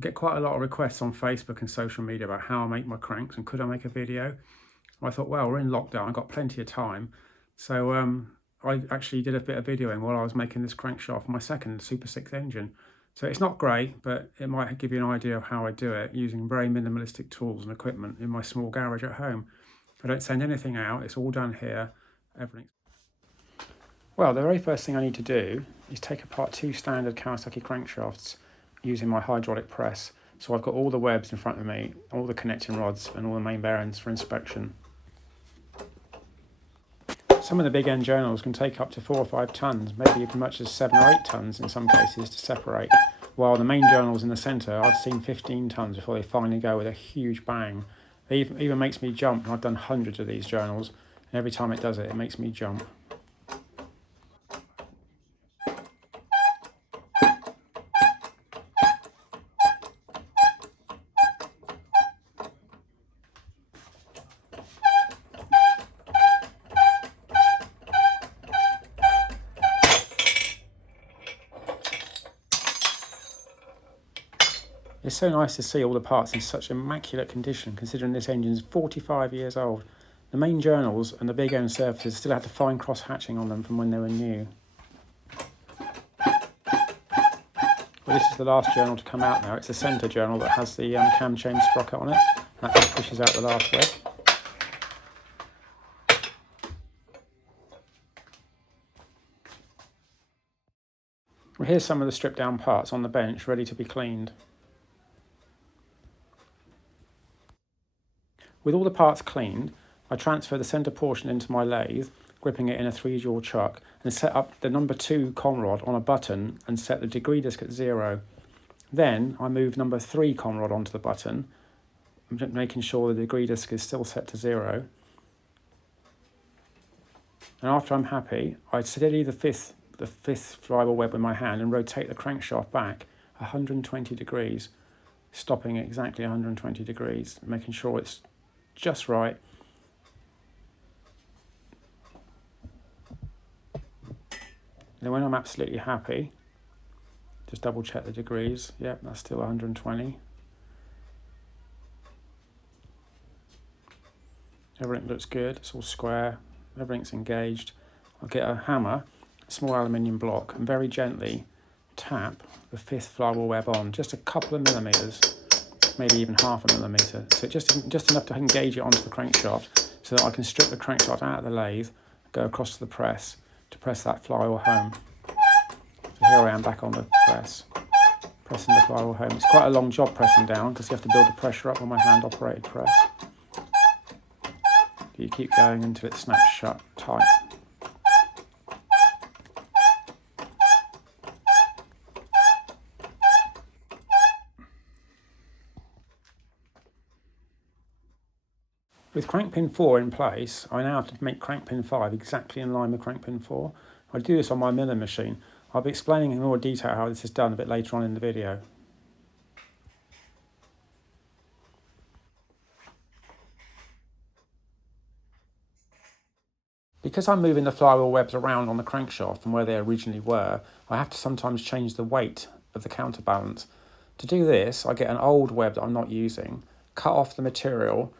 I get quite a lot of requests on Facebook and social media about how I make my cranks and could I make a video. I thought, well, we're in lockdown, I've got plenty of time. So I actually did a bit of videoing while I was making this crankshaft for my second Super 6 engine. So it's not great, but it might give you an idea of how I do it using very minimalistic tools and equipment in my small garage at home. I don't send anything out, it's all done here, everything. Well, the very first thing I need to do is take apart two standard Kawasaki crankshafts using my hydraulic press. So I've got all the webs in front of me, all the connecting rods and all the main bearings for inspection. Some of the big end journals can take up to 4 or 5 tonnes, maybe as much as 7 or 8 tonnes in some cases to separate, while the main journals in the centre I've seen 15 tonnes before they finally go with a huge bang. It even makes me jump, and I've done hundreds of these journals, and every time it does it, it makes me jump. It's so nice to see all the parts in such immaculate condition, considering this engine's 45 years old. The main journals and the big end surfaces still had the fine cross hatching on them from when they were new. Well, this is the last journal to come out now. It's the centre journal that has the cam chain sprocket on it. That just pushes out the last web. Well, here's some of the stripped down parts on the bench ready to be cleaned. With all the parts cleaned, I transfer the centre portion into my lathe, gripping it in a 3-jaw chuck, and set up the number 2 conrod on a button and set the degree disc at 0. Then I move number 3 conrod onto the button, making sure the degree disc is still set to 0. And after I'm happy, I steady the fifth flywheel web with my hand and rotate the crankshaft back 120 degrees, stopping at exactly 120 degrees, making sure it's just right. Then when I'm absolutely happy, just double check the degrees. Yep, that's still 120. Everything looks good, it's all square, everything's engaged. I'll get a hammer, a small aluminium block, and very gently tap the 5th flywheel web on, just a couple of millimetres, maybe even half a millimetre. So just enough to engage it onto the crankshaft so that I can strip the crankshaft out of the lathe, go across to the press to press that flywheel home. So here I am back on the press, pressing the flywheel home. It's quite a long job pressing down because you have to build the pressure up on my hand operated press. You keep going until it snaps shut tight. With crank pin 4 in place, I now have to make crank pin 5 exactly in line with crank pin 4. I do this on my milling machine. I'll be explaining in more detail how this is done a bit later on in the video. Because I'm moving the flywheel webs around on the crankshaft from where they originally were, I have to sometimes change the weight of the counterbalance. To do this, I get an old web that I'm not using, cut off the material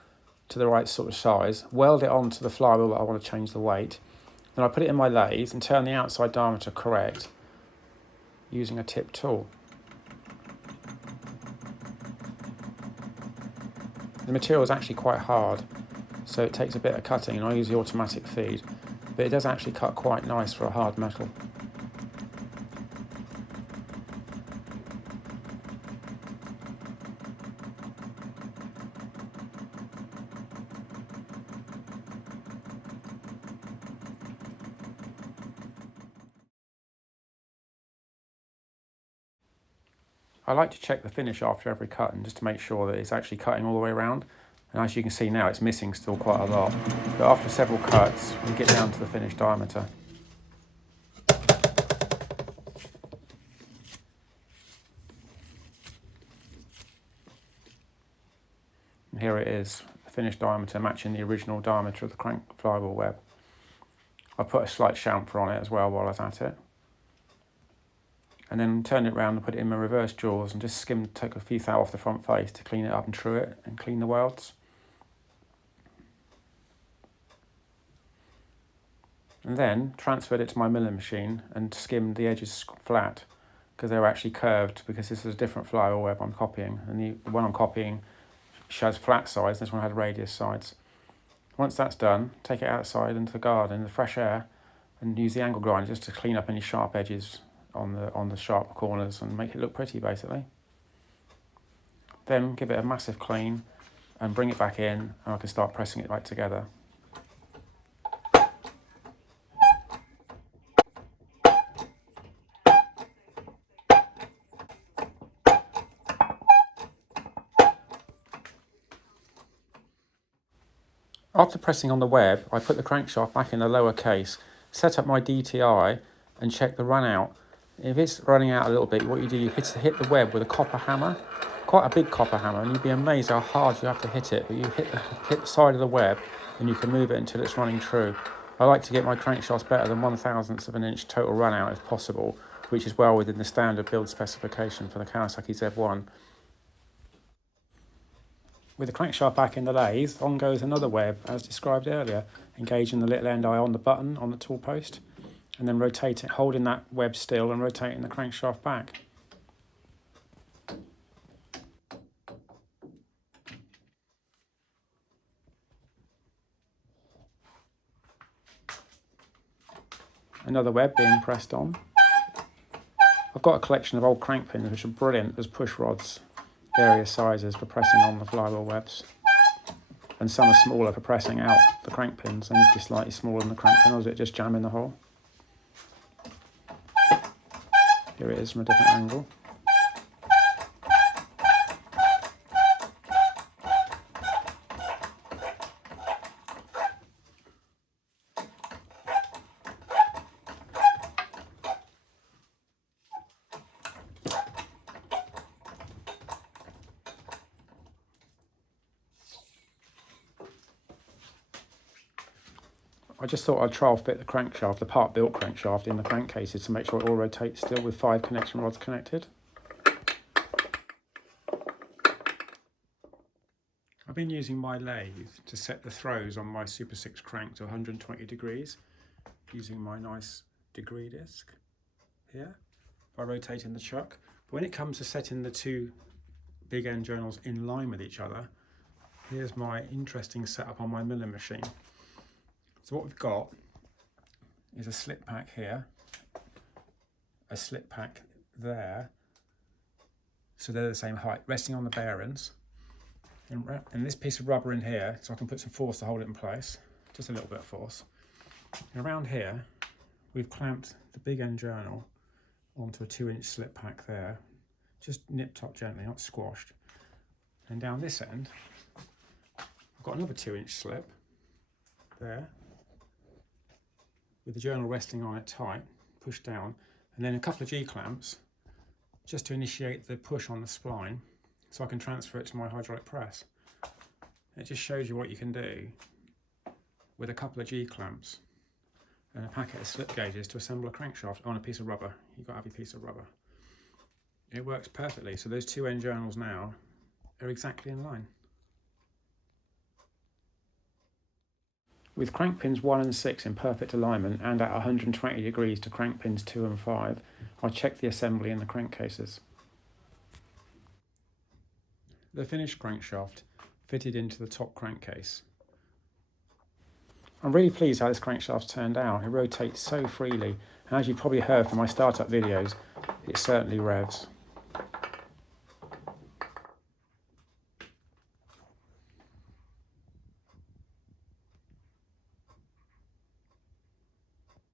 to the right sort of size, weld it onto the flywheel that I want to change the weight. Then I put it in my lathe and turn the outside diameter correct using a tip tool. The material is actually quite hard, so it takes a bit of cutting, and I use the automatic feed, but it does actually cut quite nice for a hard metal. I like to check the finish after every cut and just to make sure that it's actually cutting all the way around. And as you can see now, it's missing still quite a lot. But after several cuts, we get down to the finished diameter. And here it is, the finished diameter matching the original diameter of the crank flywheel web. I put a slight chamfer on it as well while I was at it. and then turn it around and put it in my reverse jaws and just take a few thou off the front face to clean it up and true it and clean the welds. And then transferred it to my milling machine and skimmed the edges flat because they were actually curved, because this is a different Flywheel Web I'm copying, and the one I'm copying shows flat sides, this one had radius sides. Once that's done, take it outside into the garden in the fresh air and use the angle grinder just to clean up any sharp edges on the sharp corners and make it look pretty basically. Then give it a massive clean and bring it back in, and I can start pressing it right together. After pressing on the web, I put the crankshaft back in the lower case, set up my DTI and check the run out. If it's running out a little bit, what you do, you hit the web with a copper hammer, quite a big copper hammer, and you'd be amazed how hard you have to hit it, but you hit the side of the web and you can move it until it's running true. I like to get my crankshafts better than 1/1000th of an inch total run out if possible, which is well within the standard build specification for the Kawasaki Z1. With the crankshaft back in the lathe, on goes another web, as described earlier, engaging the little end eye on the button on the tool post, and then rotating, holding that web still and rotating the crankshaft back. Another web being pressed on. I've got a collection of old crank pins which are brilliant as push rods, various sizes for pressing on the flywheel webs, and some are smaller for pressing out the crank pins. They need to be slightly smaller than the crank pin, or is it just jam in the hole? Here it is from a different angle. I just thought I'd trial fit the crankshaft, the part-built crankshaft, in the crankcases to make sure it all rotates still with 5 connection rods connected. I've been using my lathe to set the throws on my Super 6 crank to 120 degrees, using my nice degree disc here by rotating the chuck. But when it comes to setting the two big end journals in line with each other, here's my interesting setup on my milling machine. So what we've got is a slip pack here, a slip pack there, so they're the same height, resting on the bearings, and this piece of rubber in here, so I can put some force to hold it in place, just a little bit of force. And around here, we've clamped the big end journal onto a 2-inch slip pack there, just nip top gently, not squashed. And down this end, I've got another 2-inch slip there, with the journal resting on it tight, pushed down, and then a couple of G-clamps just to initiate the push on the spline so I can transfer it to my hydraulic press. It just shows you what you can do with a couple of G-clamps and a packet of slip gauges to assemble a crankshaft on a piece of rubber. You've got to have a piece of rubber. It works perfectly, so those 2 end journals now are exactly in line. With crank pins 1 and 6 in perfect alignment and at 120 degrees to crank pins 2 and 5, I check the assembly in the crankcases. The finished crankshaft fitted into the top crankcase. I'm really pleased how this crankshaft turned out. It rotates so freely, and as you probably heard from my startup videos, it certainly revs.